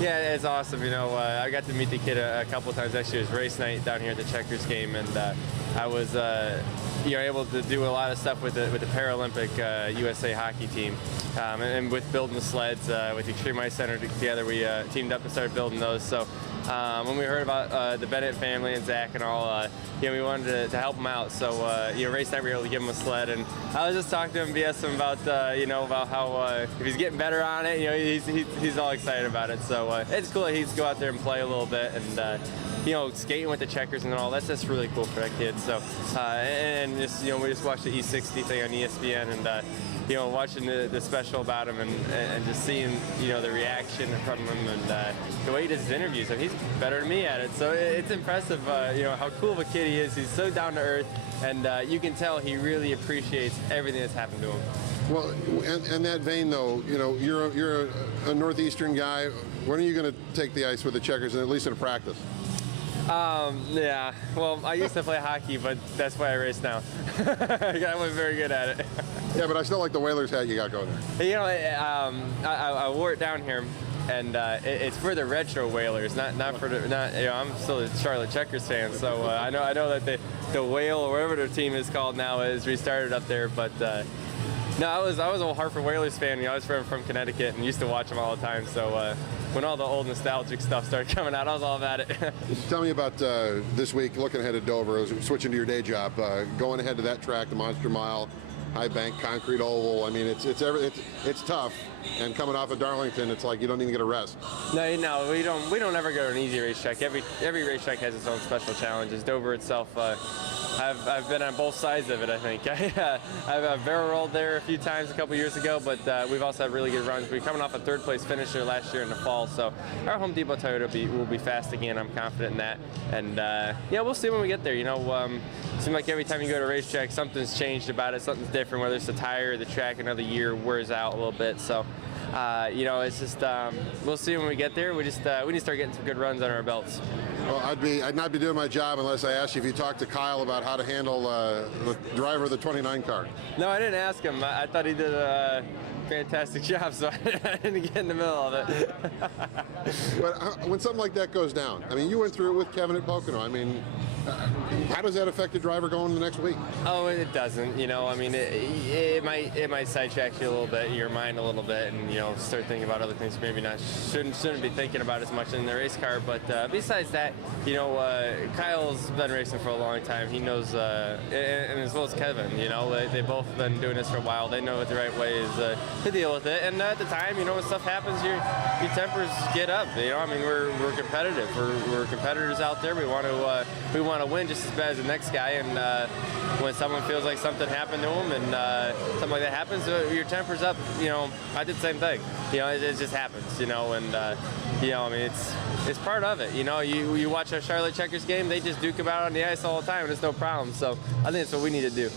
Yeah, it's awesome. I got to meet the kid a couple times. Actually, it was race night down here at the Checkers game, and I was able to do a lot of stuff with the Paralympic USA hockey team, and with building the sleds with the Extreme Ice Center together. We teamed up and started building those. So when we heard about the Bennett family and Zach and all, we wanted to help them out. So race night we were able to give him a sled, and I was just talking to him, BS him about about how if he's getting better on it, he's all excited about it. So it's cool that he's go out there and play a little bit, and skating with the Checkers and all. That's just really cool for that kid. So and just we just watched the E60 thing on ESPN, and watching the special about him, and just seeing the reaction from him, and the way he does his interviews. And he's better than me at it. So it's impressive how cool of a kid he is. He's so down to earth, and you can tell he really appreciates everything that's happened to him. Well, in that vein, though, you're a Northeastern guy. When are you going to take the ice with the Checkers, and at least in a practice? Yeah. Well, I used to play hockey, but that's why I race now. I wasn't very good at it. Yeah, but I still like the Whalers hat you got going there. I wore it down here, and it's for the retro Whalers, not for the I'm still a Charlotte Checkers fan, so I know that the Whale or whatever their team is called now is restarted up there, but. No, I was an old Hartford Whalers fan. I was from Connecticut and used to watch them all the time. So when all the old nostalgic stuff started coming out, I was all about it. Tell me about this week, looking ahead at Dover, switching to your day job, going ahead to that track, the Monster Mile, high bank, concrete oval. I mean, it's tough. And coming off of Darlington, it's like you don't even get a rest. No, we don't ever go to an easy racetrack. Every racetrack has its own special challenges. Dover itself. I've been on both sides of it, I think. I've barrel rolled there a few times a couple years ago, but we've also had really good runs. We're coming off a third place finisher last year in the fall, so our Home Depot Toyota will be fast again. I'm confident in that, and we'll see when we get there. It seems like every time you go to a racetrack, something's changed about it, something's different, whether it's the tire or the track. Another year wears out a little bit, so it's just we'll see when we get there. We need to start getting some good runs on our belts. Well, I'd not be doing my job unless I asked you if you talked to Kyle about how to handle the driver of the 29 car. No, I didn't ask him. I thought he did a fantastic job, so I didn't get in the middle of it. But when something like that goes down, I mean, you went through it with Kevin at Pocono. I mean, how does that affect the driver going the next week? Oh, it doesn't. I mean, it might sidetrack you a little bit, your mind a little bit, and start thinking about other things maybe shouldn't be thinking about as much in the race car. But besides that, Kyle's been racing for a long time. He knows, and as well as Kevin. They both been doing this for a while. They know what the right way is to deal with it. And at the time, when stuff happens, your tempers get up. I mean, we're competitive. We're competitors out there. We want to win just as bad as the next guy, and when someone feels like something happened to them and something like that happens, your temper's up. I did the same thing. It just happens. And I mean, it's part of it. You watch a Charlotte Checkers game, they just duke about it on the ice all the time, and it's no problem. So I think that's what we need to do.